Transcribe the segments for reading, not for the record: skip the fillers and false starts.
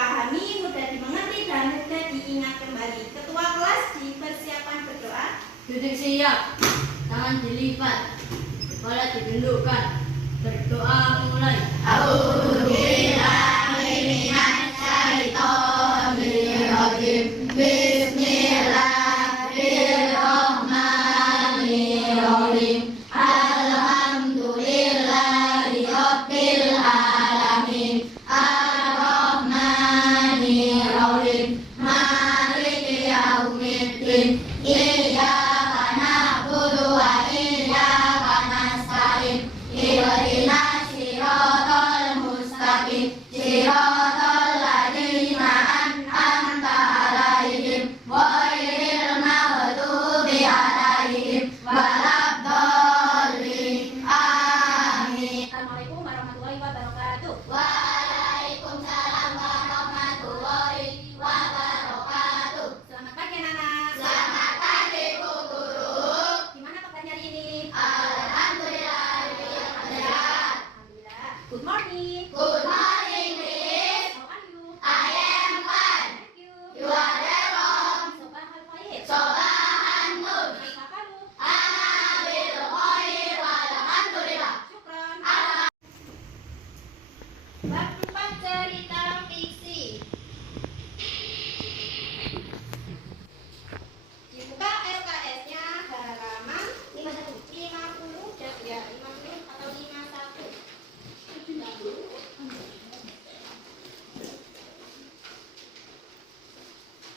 dipahami, mudah dimengerti, dan mudah diingat kembali. Ketua kelas dipersiapkan berdoa. Duduk siap, tangan dilipat, kepala ditundukkan. Berdoa mulai. Bismillahirrahmanirrahim. Alhamdulillahirabbil alamin. Ar-Rahmanirrahim. Maliki yaumiddin. Iyyaka na'budu wa iyyaka nasta'in. Ihdinas siratal mustaqim. Siratal ladzina an'amta 'alaihim ghairil maghdubi 'alaihim waladdallin. Amin. Assalamualaikum warahmatullahi wabarakatuh. Waalaikumsalam warahmatullahi wabarakatuh. Selamat pagi anak-anak. Selamat pagi Bu Guru. Gimana kabarnya hari ini? Alhamdulillah. Alhamdulillah. Good morning. Good morning, Miss. How are you? I am fine. Thank you. You are welcome. Sobah al-khair. Sobahan nur. Kaifa halu? Ana bil khair walhamdulillah. Syukran. Bab 4 cerita fiksi. Dibuka LKS-nya halaman 50 dan ya 50 atau 51.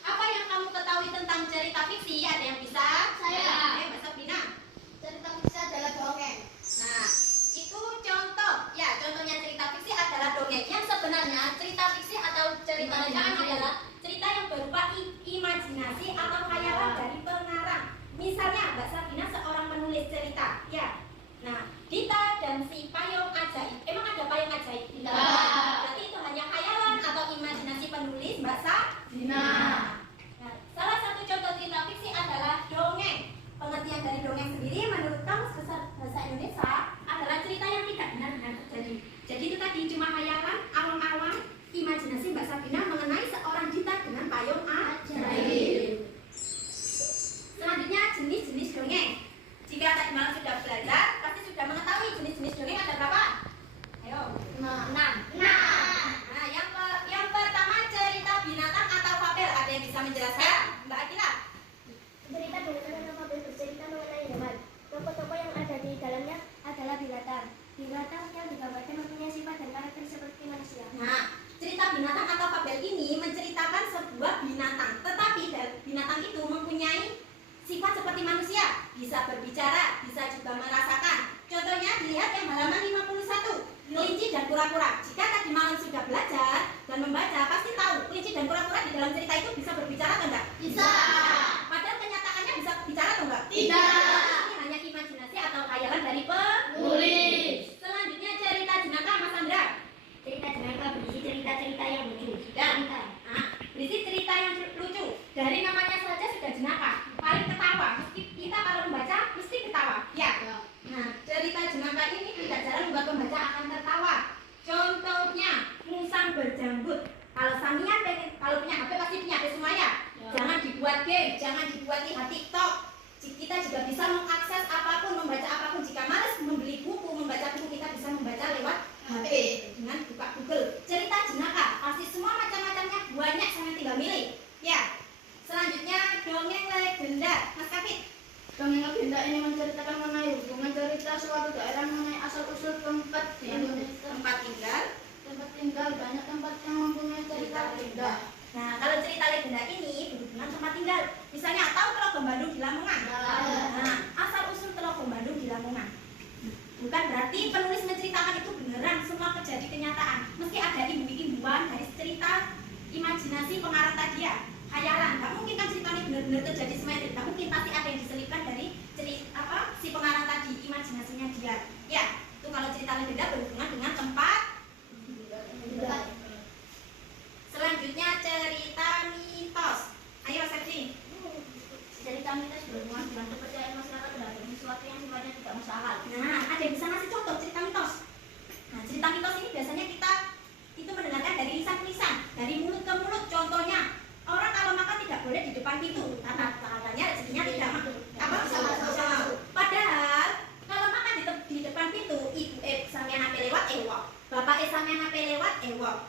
Apa yang kamu ketahui tentang cerita fiksi? Ada yang bisa? Saya. Mbak Sabrina. Cerita fiksi adalah dongeng. Nah, itu contoh. Ya, contohnya cerita fiksi adalah dongeng. Yang sebenarnya cerita fiksi atau cerita rancangan adalah cerita yang berupa imajinasi atau khayalan dari pengarang. Misalnya, Mbak Sabrina seorang penulis cerita. Ya. Nah, Dita dan si payung ajaib. Emang ada payung ajaib? Tidak. Berarti itu hanya khayalan atau imajinasi penulis Mbak Sabrina. Nah, salah satu contoh cerita fiksi adalah dongeng. Pengertian dari dongeng sendiri menurut Kamus Besar Bahasa Indonesia adalah cerita yang tidak benar-benar terjadi. Jadi itu tadi cuma khayalan, awang-awang, imajinasi Mbak Sabrina mengenai seorang Dita dengan payung ajaib. Selanjutnya jenis-jenis dongeng. Jika tadi malam sudah belajar, pasti sudah mengetahui jenis-jenis dongeng ada berapa? Ayo. 6. Nah, yang pertama cerita binatang atau fabel. Ada yang bisa menjelaskan? Mbak Akila. Cerita binatang atau fabel bercerita mengenai hewan. Tokoh-tokoh yang ada di dalamnya adalah binatang. Binatang yang digambarkan mempunyai sifat dan karakter seperti manusia. Nah, cerita binatang atau fabel ini menceritakan sebuah binatang, tetapi binatang itu mempunyai sifat seperti manusia, bisa berbicara, bisa juga merasakan. Contohnya dilihat yang halaman 51, kelinci dan kura-kura. Jika tadi malam sudah belajar dan membaca, pasti tahu kelinci dan kura-kura di dalam cerita itu bisa berbicara atau enggak? Bisa. Padahal kenyataannya bisa bicara atau enggak? Tidak. Ini hanya imajinasi atau khayalan dari penulis. Selanjutnya cerita jenaka, Mas Andra. Cerita jenaka berisi cerita-cerita yang lucu. Dan berisi cerita yang lucu. Dari namanya saja sudah jenaka, paling ketawa. Meski kita kalau membaca mesti ketawa. Ya. Nah, cerita jenaka ini tidak jarang membuat pembaca akan tertawa. Contohnya Musang Berjambut. Kalau Samian kalau punya HP pasti punya HP semua ya. Jangan dibuat game, jangan dibuat lihat TikTok. Kita juga bisa mengakses apapun, membaca apapun. Jika malas membeli buku, membaca buku, kita bisa membaca lewat HP dengan buka Google. Cerita jenaka, pasti semua macam-macamnya banyak, sangat tinggal milih. Ya. Selanjutnya dongeng legenda, Mas Kafit. Dongeng legenda ini menceritakan mengenai hubungan cerita suatu daerah mengenai asal-usul tempat di Indonesia. Tempat tinggal. Tempat tinggal banyak tempat yang mempunyai cerita legenda. Nah, kalau cerita legenda ini berhubungan tempat tinggal. Misalnya, tahu Telogong Bandung di Lamongan? Nah, asal-usul Telogong Bandung di Lamongan. Bukan berarti penulis menceritakan itu beneran semua terjadi kenyataan. Mesti ada imbu-imbuan dari cerita imajinasi pengarang tadi ya. Khayalan, nggak mungkin kan ceritanya benar-benar terjadi semuanya. Nggak mungkin, pasti ada yang diselipkan dari si pengarang tadi, imajinasinya dia. Ya, itu kalau cerita legenda berhubungan dengan tempat. Selanjutnya cerita mitos. Ayo, Septi. Cerita mitos berhubungan dengan kepercayaan masyarakat terhadap sesuatu yang sifatnya tidak mustahil. Nah, ada yang bisa ngasih contoh cerita mitos. Nah, cerita mitos ini biasanya kita itu mendengarkan dari lisan-lisan, dari mulut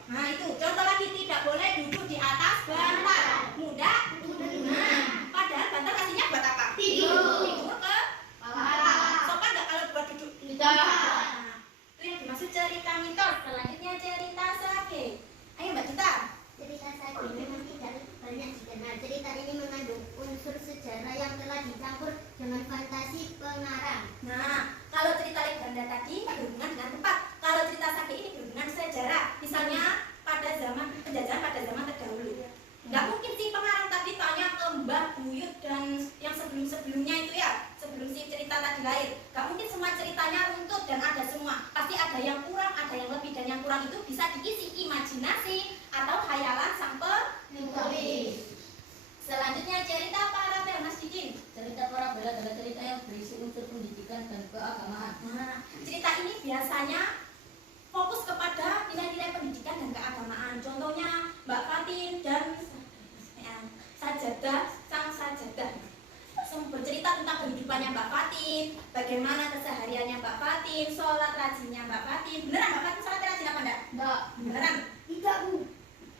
Nah itu contoh lagi, tidak boleh duduk di atas bantal. Mudah. Nah, padahal bantal aslinya buat apa? Tidur ke sopan nggak kalau buat duduk? Nah, itu yang dimaksud cerita mitos. Selanjutnya cerita sage. Ayo Mbak Dita. Cerita sage memang tidak banyak dikenal. Cerita ini mengandung unsur sejarah yang telah dicampur dengan fantasi pengarang. Nah, kalau cerita legenda tadi berhubungan dengan tempat. Kalau cerita sage ini berhubungan sejarah. Misalnya pada zaman penjajahan pada zaman terdahulu. Nggak mungkin sih pengarang tadi tanya ke Mbah Buyut dan yang sebelum-sebelumnya itu ya, sebelum si cerita tadi lahir. Nggak mungkin semua ceritanya runtut dan ada semua. Pasti ada yang kurang, ada yang lebih, dan yang kurang itu bisa diisi imajinasi atau khayalan sang penulis. Selanjutnya cerita parabel, Mas Didin. Cerita parabel adalah cerita yang berisi unsur pendidikan dan keagamaan. Nah, cerita ini biasanya fokus kepada nilai-nilai pendidikan dan keagamaan. Contohnya Mbak Fatin dan Sajadah, sang Sajadah. Bercerita tentang kehidupannya Mbak Fatin, bagaimana kesehariannya Mbak Fatin, sholat rajinnya Mbak Fatin. Beneran Mbak Fatin sholat rajin apa enggak? Enggak. Beneran? Tidak, Bu.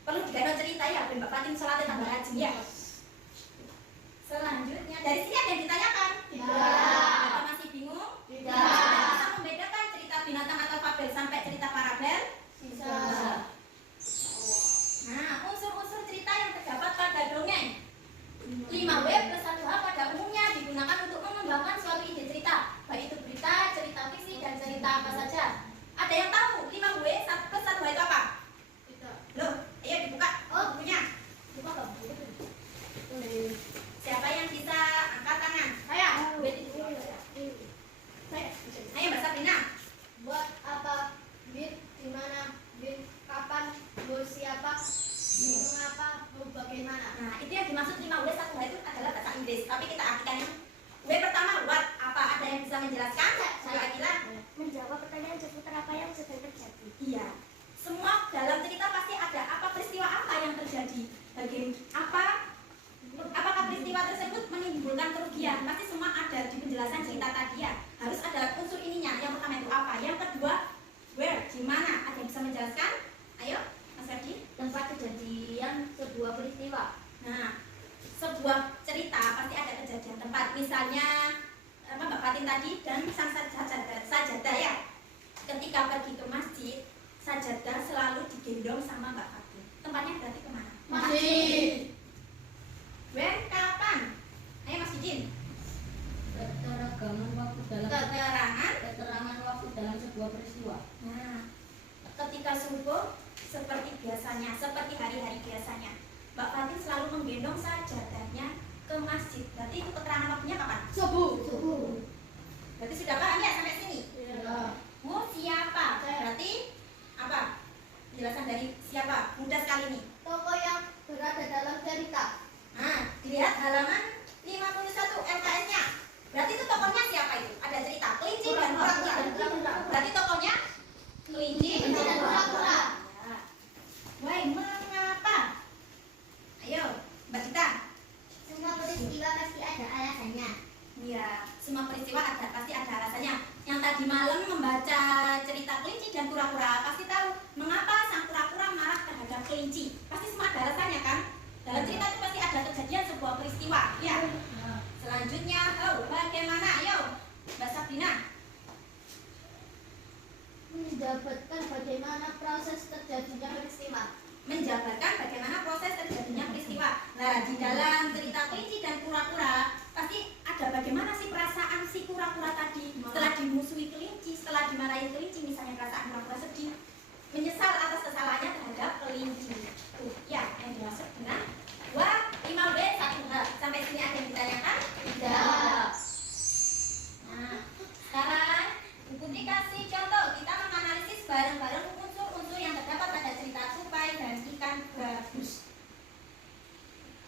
Perlu diganti cerita ya, biar Mbak Fatin sholatnya tambah rajin ya. Selanjutnya, dari sini ada yang ditanyakan? Tidak. Apa masih bingung? Tidak. Bisa membedakan cerita binatang atau fabel sampai cerita parabel? Bisa. Nah, unsur-unsur cerita yang terdapat pada dongeng 5W plus 1H pada umumnya digunakan untuk mengembangkan suatu ide cerita, baik itu berita, cerita fiksi, dan cerita apa saja. Ada yang tahu 5W plus 1H itu apa? Loh, ayo dibuka. Oh, bukunya. Buka kok. Siapa yang bisa angkat tangan? Saya. Ayo Mbak Sabrina. Buat apa? Bin, di mana? Bin, kapan? Bu, siapa? Mengapa? Bu, bagaimana? Nah, itu yang dimaksud 5W 1H itu adalah bahasa Inggris. Tapi kita artikan yang W pertama, what? Apa? Ada yang bisa menjelaskan? Saya Akila. Menjawab pertanyaan seputar apa yang sedang terjadi. Iya. Semua dalam cerita pasti ada apa peristiwa apa yang terjadi. Apakah peristiwa tersebut menimbulkan kerugian? Pasti semua ada di penjelasan cerita tadi ya. Harus ada unsur ininya. Yang pertama itu apa? Yang kedua, where? Di mana? Ada yang bisa menjelaskan? Ayo, Mas Ferdi. Tempat kejadian sebuah peristiwa. Nah, sebuah cerita pasti ada kejadian tempat. Misalnya Mbak Fatin tadi dan sang Sajadah ya. Ketika pergi ke masjid, Sajadah selalu digendong sama Mbak Fatin. Tempatnya berarti kemana? Masjid. When? Kapan? Ayo Mas Didin. Keterangan waktu dalam keterangan waktu dalam sebuah peristiwa. Nah, ketika subuh seperti biasanya, seperti hari-hari biasanya, Mbak Fatin selalu menggendong Sajadahnya ke masjid. Berarti itu keterangan waktunya kapan? Subuh. Berarti sudah paham ya sampai sini? Ya. Oh, siapa? Berarti apa? Penjelasan dari siapa? Mudah sekali nih. Tokoh yang berada dalam cerita. Nah, dilihat halaman 51 LKS-nya. Berarti itu tokohnya siapa itu? Ada cerita kelinci dan kura-kura. Berarti tokohnya kelinci dan kura-kura. Ya. Why, mengapa? Ayo, Mbak Dita. Semua peristiwa pasti ada alasannya. Iya, semua peristiwa pasti ada alasannya. Yang tadi malam membaca cerita kelinci dan kura-kura pasti tahu mengapa sang kura-kura marah terhadap kelinci. Pasti semua ada alasannya kan? Dalam cerita itu pasti ada kejadian sebuah peristiwa. Ya. Selanjutnya, bagaimana? Ayo, Mbak Sabrina. Menjabarkan bagaimana proses terjadinya peristiwa. Menjabarkan bagaimana proses terjadinya peristiwa. Nah, di dalam cerita kelinci dan kura-kura pasti ada bagaimana sih perasaan si kura-kura tadi setelah dimusuhi kelinci, setelah dimarahi kelinci, misalnya perasaan kura-kura sedih, menyesal atas kesalahannya terhadap kelinci. Tuh, ya, yang dimaksud dengan 5W 1H. Sampai sini ada yang ditanyakan? Tidak. Nah, sekarang buku dikasih contoh. Kita menganalisis bareng-bareng unsur-unsur yang terdapat pada cerita tupai dan ikan gabus.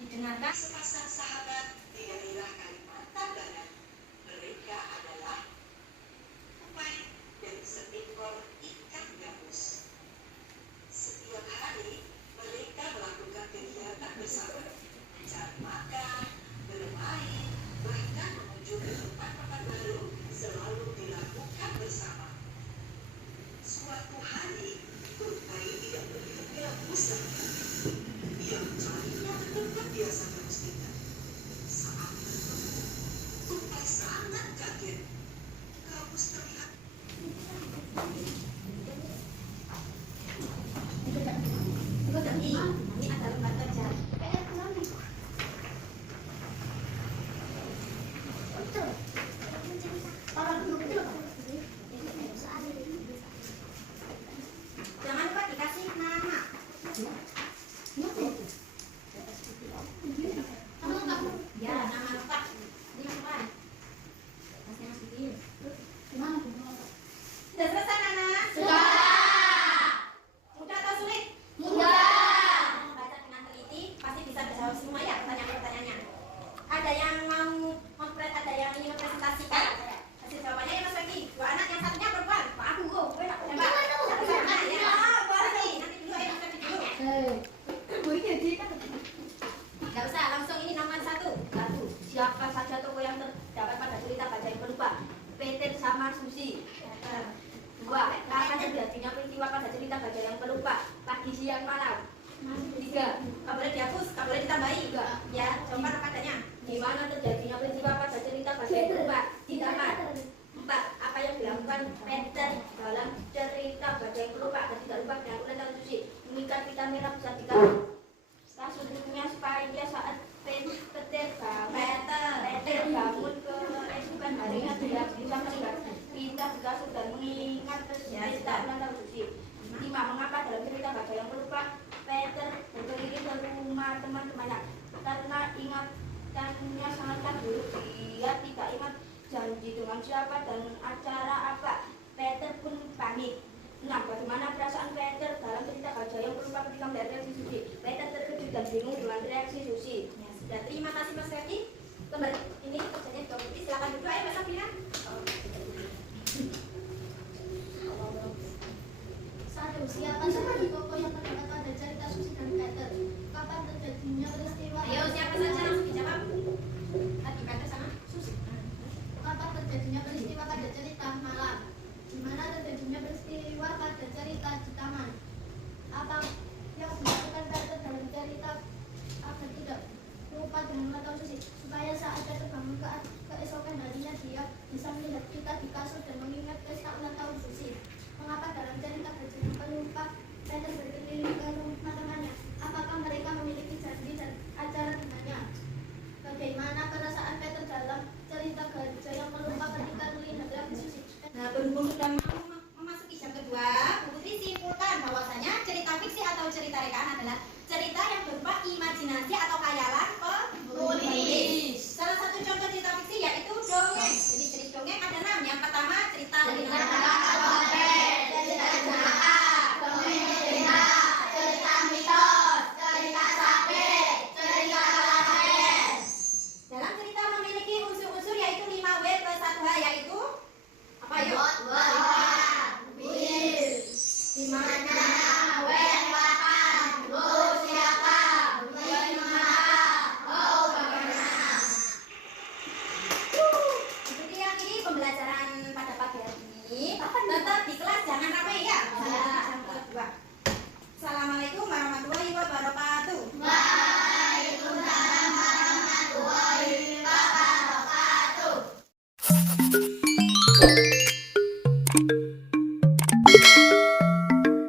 Didengarkan. Sepasang sahabat di daerah Kalimantan Barat. Mereka adalah tupai dan seekor ikan gabus. Setiap hari mereka melakukan kegiatan bersama, mencari makan, bermain, bahkan mengunjungi tempat-tempat baru selalu dilakukan bersama. Suatu hari, tupai tidak melihat Musa yang caranya tempat biasa mestinya saat bertemu Tupai sangat kaget. Gabus terlihat Ini ada lembar kerja. Jangan lupa dikasih nama. Ya, nama lengkap. Ini lengkap. Kasih Mas Didin. Sudah selesai, Nana? Mudah atau sulit? Baca dengan teliti, pasti bisa jawab semua ya pertanyaan-pertanyaannya. Ada yang mau ada yang ingin mempresentasikan? Kasih jawabannya ya Mas Waki. Dua anak, yang satunya perempuan. Pak aku, gue nak tembak. Nah, ya, boleh nih. Nanti dulu ya Mas Waki dulu. Gak usah, langsung ini nomor satu. Siapa saja tokoh yang terdapat pada cerita Bajai yang Pelupa? Peter sama Susi. Dua, kapan terjadinya peristiwa pada cerita Bajai yang Pelupa? Pagi, siang, malam. Tiga, gak boleh dihapus, gak boleh ditambahi juga. Ya, jawaban apa adanya. Di mana terjadinya peristiwa pada cerita Bajai yang Pelupa? Di kamar. Empat, apa yang dilakukan Peter dalam cerita Bajai yang Pelupa? Dan tidak lupa dengan kulit atau Susi. Mengikat pita merah besar di kamar. Kasusnya supaya saat Peter bangun keesokan harinya tidak bisa melihat kita dikasih dan mengingat cerita ulang Susi. Lima, mengapa dalam cerita Bajai yang Pelupa Peter berkeliling ke rumah teman-temannya? Karena ingatannya sangat buruk, dia tidak ingat janji dengan siapa dan acara apa. Peter pun panik. Nah, bagaimana perasaan Peter dalam cerita Bajai yang Pelupa ketika melihat reaksi Susi? Peter terkejut dan bingung dengan reaksi Susi. Ya, sudah. Terima kasih Mas Ferdi. Kembali ini kerjanya Dr. Putih. Silakan duduk aja Mas Sabrina. Siapa